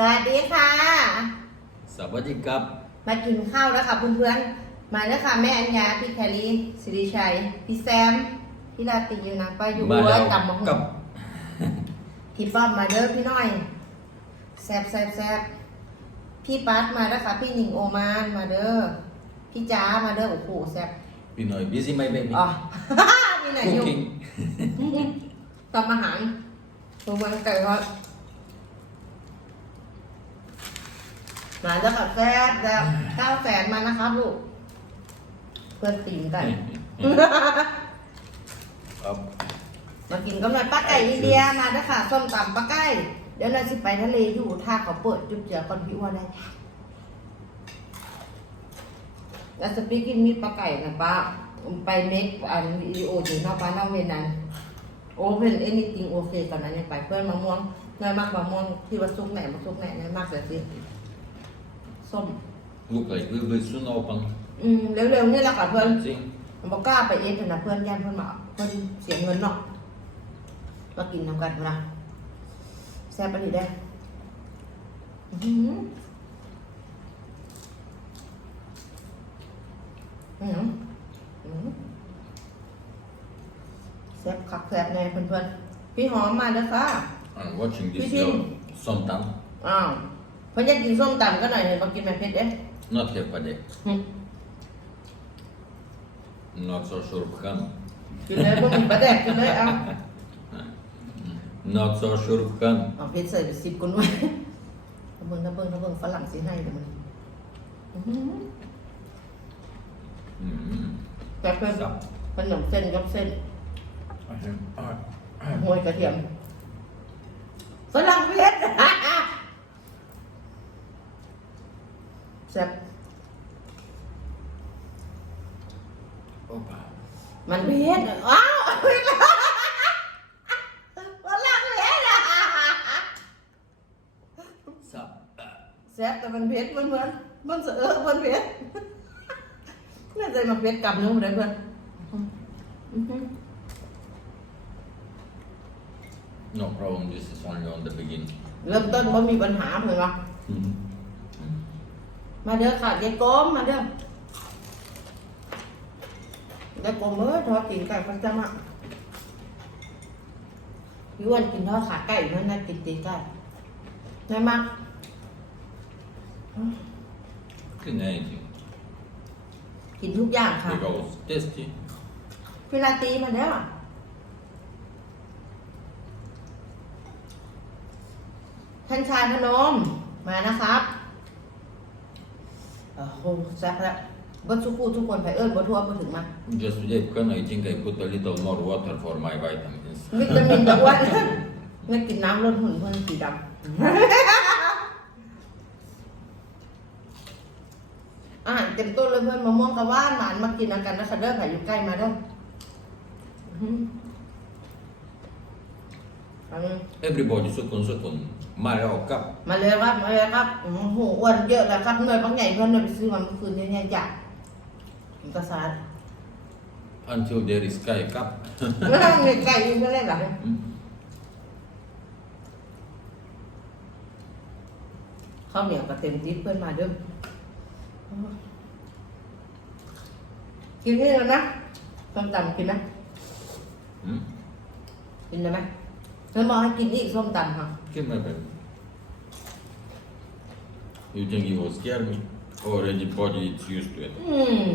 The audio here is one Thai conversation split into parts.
สวัสดีค่ะ สวัสดีครับ มากินข้าวแล้วค่ะเพื่อนๆ มาแล้วค่ะแม่อัญญาพี่แคลีสิริชัย พี่แซม พี่ลาตีอยู่นะป้าอยู่มาหัวแล้วตำมะฮุกับ พี่ป้อมมาเด้อพี่น้อย แซบแซบแซบพี่ปัดมาแล้วค่ะ พี่หนิงโอมานมาเด้อ พี่จ้ามาเด้อโอ้โหแซบ พี่หน่อย busy my baby อ๋อพี่ไหนอยู่ cooking ทำอาหารตัวเมืองไก่ทอด มาแล้วค่ะแซ่บแล้วเก้าแสนมานะครับลูก เพื่อนตีมไก่ครับมากินก็หน่อยป้าไก่ลิเดียมาแล้วค่ะส้มตำป้าไก่เดี๋ยวเราสิไปทะเลอยู่ท่าเขาเปิดจุดเจือก่อนพี่อ้วนได้แล้วสปีกินมีป้าไก่นะป้าไปเมกอันวิดีโออยู่นอกบ้านนอกเวียนนั้นโอเพนเอนิติงโอเคตอนนั้นยังไปเพื่อนมะม่วงน้อยมากมะม่วงที่ว่าซุกแหน่มาซุกแหน่น้อยมากแต่สิ ส้ม look like we will soon open อืมเร็วๆนี่แหละค่ะเพื่อน see บอกกล้าไปเอฟนะเพื่อนย่านเพื่อนมาเพื่อนเสียเงินเนาะมากินทำกันนะแซ่บไปดีได้ออื้อหืออื้อหืออื้อหือแซ่บคักแซ่บแน่เพื่อนๆพี่หอมมาเด้อค่ะ I'm watching this Eating. your somtam อ้าว เพื่อนอยากกินส้มตำก็หน่อยเลยมากินแบบเผ็ดเด้ not hepade หึ not so sure khan กินเลยพวกมีปลาแดกกินเลยเอา not so sure khan เอาเพชรใส่ไปสิบคนไว้ถ้าเบิ่งถ้าเบิ่งถ้าเบิ่งฝรั่งสิให้เดี๋ยวมันอื้อหือ mm. แต่เพิ่น Stop. ขนมเส้นกับเส้นโหยกระเทียมฝรั่งเพชร แซ่บ Opa. มันเพชรอ้าวฝรั่งเพชรอะ Stop. แซ่บแต่มันเพชรมันเหมือนมันเสือมันเพชรน่าจะมาเพชรกำนึงเลยเพื่อนอื้อหือ no problem this is only on the beginning เริ่มต้นบ่มีปัญหาเพื่อนวะ Mhm. มาเด้อค่ะยายโกมมาเด้อยายโกมเอ้ยทอดกินไก่ประจำอะพี่อ้วนกินทอดขาไก่นั่นนะกินตีนไก่ไม่มาก Can anything กินทุกอย่างค่ะ because tasty เวลาตีมาแล้วท่านชายพนมมานะครับ โอ้โหแซ่บแล้วเบิดทุกคู่ทุกคนไปเอิ้นบ่ทั่วบ่ถึงมา just today khan I think I put a little more water for my vitamins วิตามินจะอ้วนเงินกินน้ำลดหุ่นเพื่อนสีดำอาหารเต็มต้นเลยเพื่อนมะม่วงกะว่านหวานมากินกันนะคะเด้อค่ะอยู่ใกล้มาเด้ออื้อหืออันนี้ everybody sukun sukun Mario cup มาเลยครับมาเลยครับโอ้โหอ้วนเยอะแล้วครับหน่วยบางใหญ่เพื่อนเลยไปซื้อมาเมื่อคืนนี้เนี่ยจ้ะกินกระสาน until there is sky cup ไม่ต้องเงินไก่ยิงก็เล่นหรอ Mm. ข้าวเหนียวกับเต็มที่เพื่อนมาเด้อกินนี่แล้วนะส้มตำกินไหม Mm. กินได้ไหม ฉันบอกให้กินอีกส้มตำค่ะ Give me a bit. You think you will scare me? Already body is used to it. อืม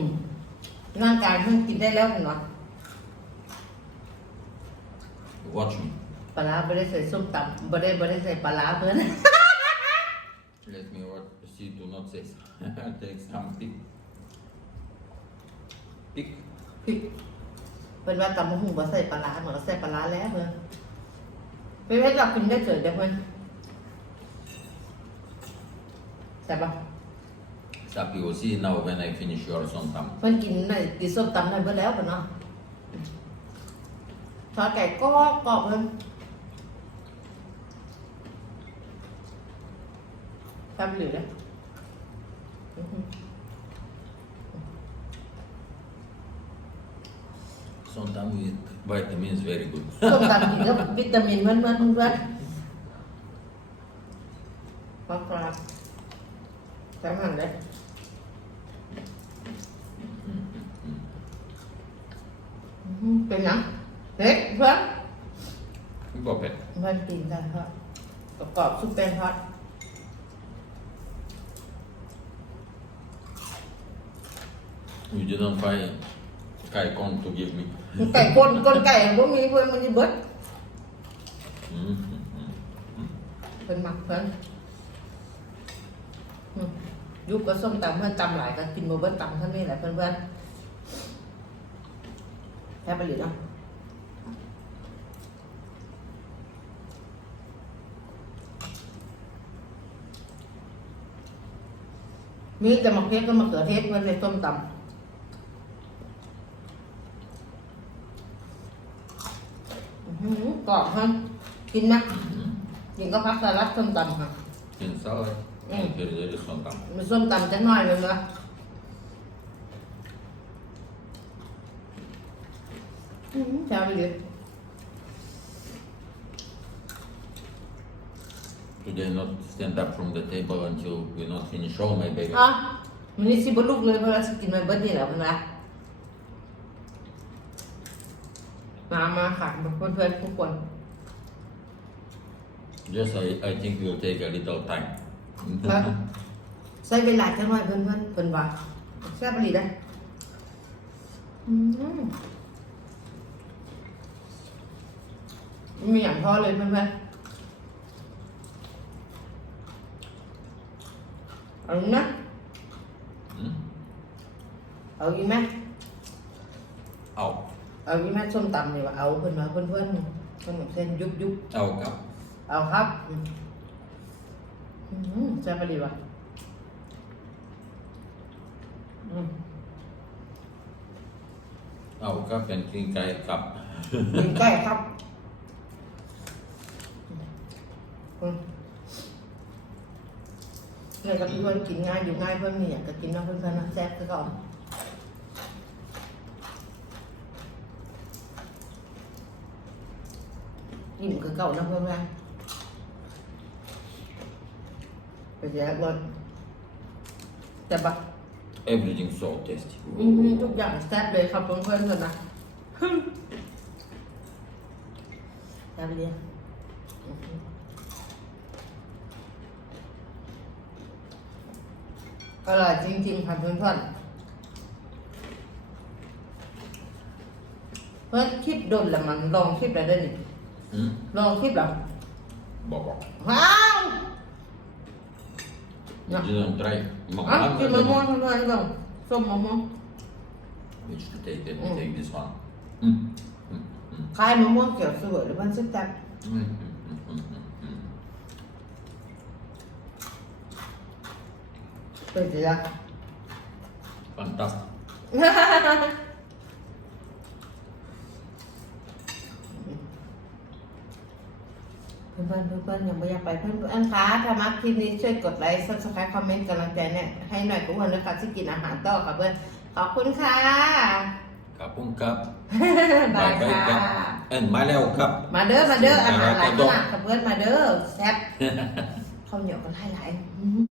ร่างกายเพิ่งกินได้แล้วเห็นไหม Watch me. ปลาร้าไม่ได้ใส่ส้มตำไม่ได้ไม่ได้ใส่ปลาร้าเพื่อน Let me watch. See, do not say. Take some pick. Pick. พริกเป็นว่าตำมะฮุ่งบ่ใส่ปลาร้าเหมือนใส่ปลาร้าแล้วเพื่อน ไปให้เรากินได้เฉยเดี๋ยวเพื่อนใส่ปะ Stop. You will see now when I finish your somtam. เพื่อนกินหน่อยกินส้มตำหน่อยเพื่อนแล้วเพื่อนเนาะทอดไก่กรอบกรอบเพื่อนทำเหลือเลยอื้อหือ Somtam with vitamins very good. ส้มตำกินแล้ววิตามินเพื่อนเพื่อนเพื่อนพักกราบสามหันเลยอืมเป็นหยังเล็กเพื่อน Bara pet. เพื่อนกินกันครับประกอบซุปแป้งทอด You didn't find Kai Kong to give me. ไก่ก้นก้นไก่บ่มีเพื่อนมันจะเบิด Mm. เพิ่นมักเพิ่นอืมยุบก็ส้มตำเพื่อนตำหลายก็กินบ่เบิดตำเท่านี้แหละเพื่อนเพื่อนแค่ไปหรือเนาะมีแต่มะเขือก็มะเขือเทศเพื่อนในส้มตำอื้อหือ กรอบฮะกินนะกินก็พักสลัดส้มตำค่ะ In salad. Mm. Here there is some tam. มันส้มตำจังหน่อยเลยนะอืมแซ่บไปเลย You did not stand up from the table until we not finish all my baby. อะมันนี่สิบลูกเลยเพราะว่าสกินมันเบิดนี่แหละเพื่อนนะ มามาค่ะเพื่อนเพื่อนๆทุกคน Yes, I, I think will take a little time. ครับใช้เวลาจังหน่อยเพื่อนเพื่อนๆเพื่อนว่าแซ่บไปเลยนะอืมมีอย่างพอเลยเพื่อนเพื่อนๆเอาอีกนะ Mm. เอาอีกไหม Au. เอาอีกไหมส้มตำนี่ว่าเอาเพื่อนมาเพื่อนเพื่อนขนมเส้นยุบยุบ Au kap. เอาครับอืมอืมแซ่บไปดีว่ะอืม Au kap and king kai kap. กินใกล้ครับอืมเนี่ยกับเพื่อนกินง่ายอยู่ง่ายเพื่อนมีอยากจะกินนะเพื่อนเพื่อนนะแซ่บก็ก่อน อิ่มคือเก่านะเพื่อนเพื่อนไปแยกรถแต่บะ Everything so tasty. อืมทุกอย่างแซ่บเลยครับเพื่อนเพื่อนๆเถอะนะแซ่บเลยอร่อยจริงๆค่ะเพื่อนเพื่อนๆเพื่อนคลิปโดนละมันลองคลิปแล้วได้นี่ Mm. ลองคลิปแล้ว Baba. ว้าว You didn't try. อะ Ma- กินมะม่วงเพื่อนๆต้องส้มมะม่วง Which to take? Let me Mm. take this one. Mm. Mm. Mm. คล้ายมะม่วงเขียวสวยหรือมันซึกแซ่บ Mm. Mm. Mm. Mm. Mm. เป็นสิละ Fantastic. เพื่อนๆเพื่อนๆยังไม่อยากไปเพื่อนๆคะถ้ามักคลิปนี้ช่วยกดไลค์ subscribe คอมเมนต์กำลังใจเนี่ยให้หน่อยทุกคนนะคะที่กินอาหารต่อค่ะเพื่อนขอบคุณค่ะ Kapung kap. บายค่ะ kap. And maleo kap. มาเด้อมาเด้ออาหารหลายข Karakodok. นาดค่ะเพื่อนมาเด้อแซ่บข้าวเหนียวกันหลายๆ